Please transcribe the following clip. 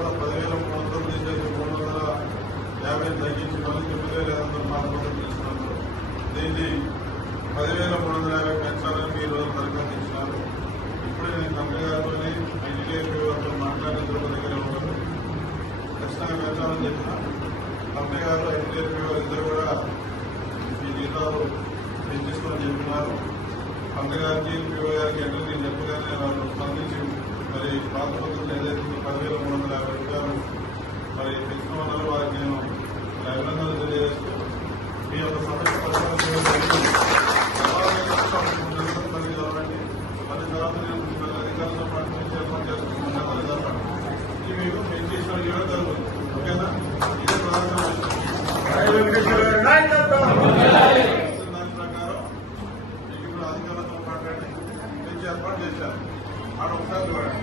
తర్వాత 10,300 తీసేసి 350 తగ్గించి మళ్ళీ 9,500 తీసుకున్నారు. దీన్ని 10,350 పెంచాలని మీరు దరఖాస్తు ఇచ్చినారు. ఇప్పుడే నేను కంపెనీ గారితో ఐటీడీఏపీ వారితో మాట్లాడిన దగ్గర ఉన్నారు. ఖచ్చితంగా పెంచాలని చెప్పిన కంపెనీ గారు ఐటీడీఏపీ వారు ఇద్దరు కూడా మీ జీతాలు పెంచిస్తామని చెప్పినారు. కంపెనీ గారికి పీఓ గారికి ఎట్లా నేను చెప్పగానే వాళ్ళు స్పందించి మరి పాత పద్ధతులు ఏదైతే 10,350 రూపాయలు మరి పెంచిన వల్ల వారికి నేను అభినందనలు తెలియజేస్తూ మీ యొక్క సమస్య పరిష్కారం తర్వాత నేను అధికారులతో పాటు నుంచి ఏర్పాటు చేసుకుంటున్నాను. మీకు పెంచి ఇష్టం ఇవ్వడం జరుగుతుంది. ఓకేనా? ఇదే ప్రధాన దాని ప్రకారం మీకు ఇప్పుడు అధికారులతో మాట్లాడి పెంచి ఏర్పాటు చేశారు. ఆడ ఒకసారి చూడండి.